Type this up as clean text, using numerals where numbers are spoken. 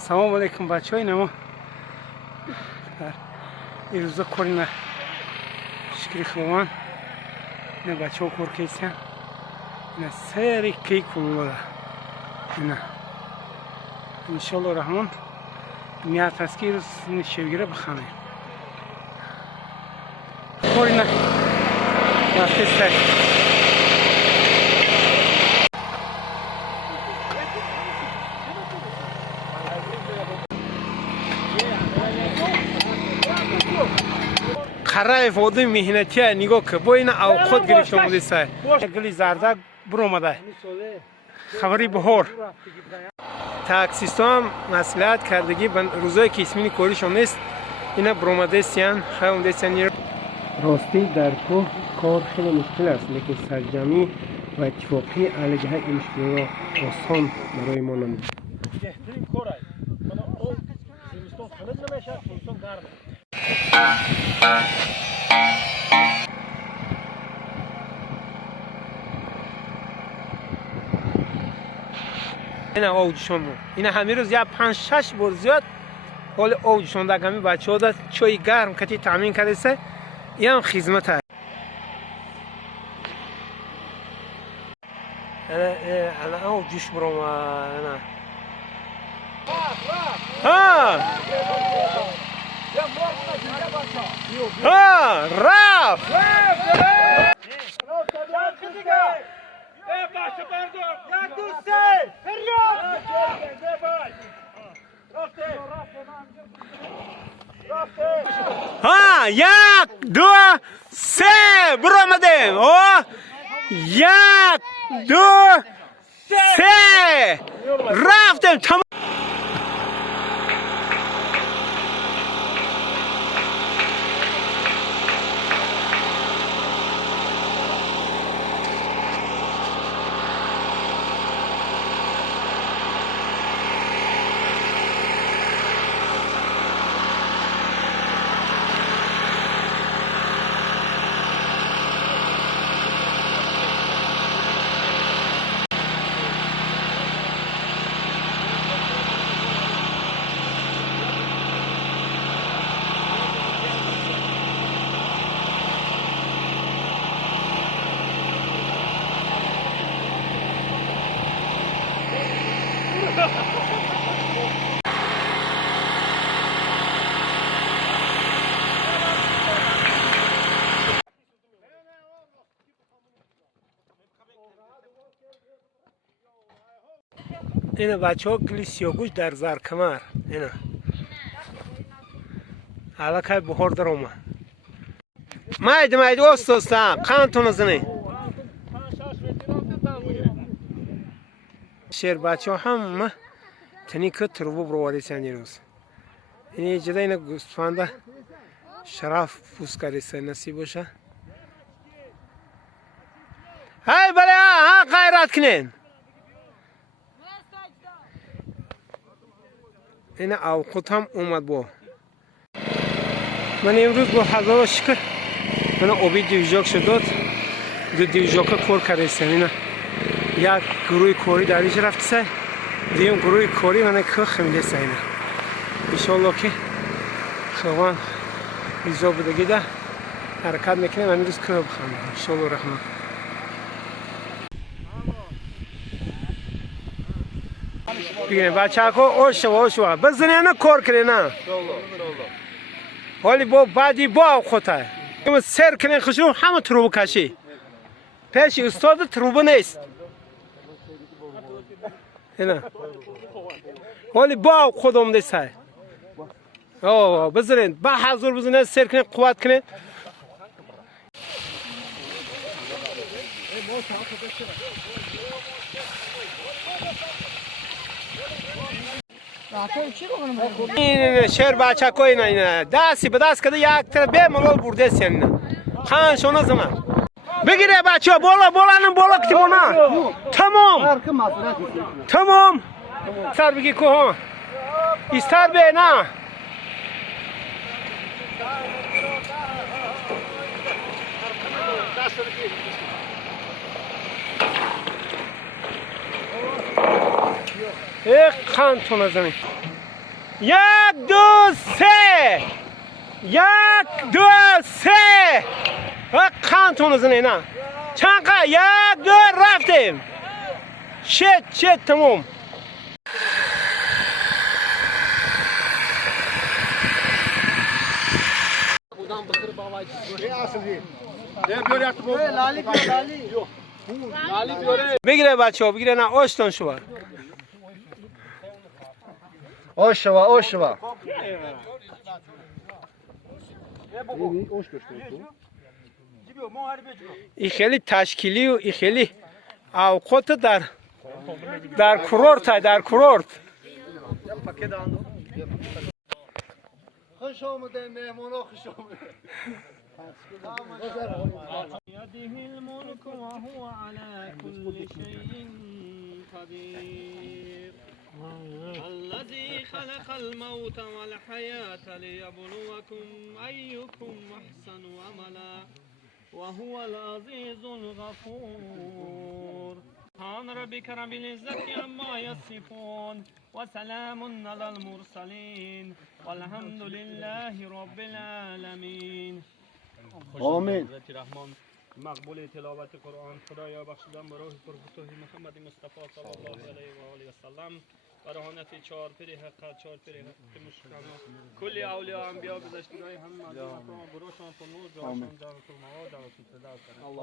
سلام علیکم بچه های نما این روزا کاری نه شکری خوبان نه بچه ها کار کیسن نه سری کی کنولا نه انشالله رحمان نیت است که این روز شوگیره بخانه کاری نه وقتی سر خرای فودی مهنتیه نگاه که با این او خود گرفته بودی سای گلی زردک برو آمده خبری بهار تاکسیستو هم مسئولیت کردگی روزایی که اسمینی کاریشون نیست اینا برو آمده سیان خیلی آمده سیان راستی در کوه کار خیلی مشکل است لیکن سرجمی و اتفاقی علیه این مشکل را آسان برای ما نمید بهترین کار است زمستان خنک نمیشه زمستان گرم اینا اوجشون بود اینا همین روز یا 5-6 بار زیاد حال اوجشون در همی بچه ها داد چای گرم کتی تامین کرده سه این هم خدمت هست انا اوجش برام انا ها ها رفت ها یک دو سه برو آمده یک دو سه رفتم تمام اینا بچه ها کلی سیاگوش در زرکمر اینا علاقه بخور در اومد مایده استاستم قانتون ازنی شیر بچه ها هم تنی که تروبو برواری سنی روز اینی جدا اینا گوستفانده شرف پوست کردی سه نصیب باشه های بله ها غیرت کنین این اوقات هم اومد با من امروز با خدا شکر من آبی دیوژاک شد دو دیوژاک کار کرده اینا یک گروه کاری در اینجا رفت سه دیگه گروه کاری من که خمیده سه اینا انشالله که خوان ایزا بودگی ده حرکت میکنه من امروز که بخوام انشالله رحمان بگیریم بچه ها اوشوا بزنی نه کار کنی نه حالی با بعدی با خودت اما سر کنی خشون همه تروبه کشی پیش استاد تروبه نیست اینا حالی با خودم نیست بزنید با حضور بزنید سر کنید قوت کنید این شهر بچه کوی نه دستی به دست کده یک تر به ملال برده سین خان شونه زمان بگیره بچه بالا کتیمونا تمام سر بگی که استر به نه خان تو نزنی یک دو سه، یک دو سه. قانتون زنی نه چند قا یک دو رفتیم. شت تموم. بگیره بچه ها بگیره. نه آشتان شو آشوا این خیلی تشکیلی و این خیلی اوقات در کورورت در کورورت. خوش آمده مهمانا، خوش آمده. بيده الملك وهو على كل شيء قدير الذي خلق الموت والحياة ليبلوكم أيكم أحسن عملا وهو العزيز الغفور سبحان ربك رب العزة عما يصفون وسلام على المرسلين والحمد لله رب العالمين. آمین. رحمان مقبول تلاوت قرآن. خدایا بخشیدن به روح پرفتوح محمد مصطفی صلی الله علیه و آله و سلم و روحانیت چهار پیر حقیقت، چهار پیر حقیقت مشکل کلی اولیاء انبیا گذشتگان همه مردم بروشان پر نور جانشان جانت المعاد و سلطه الله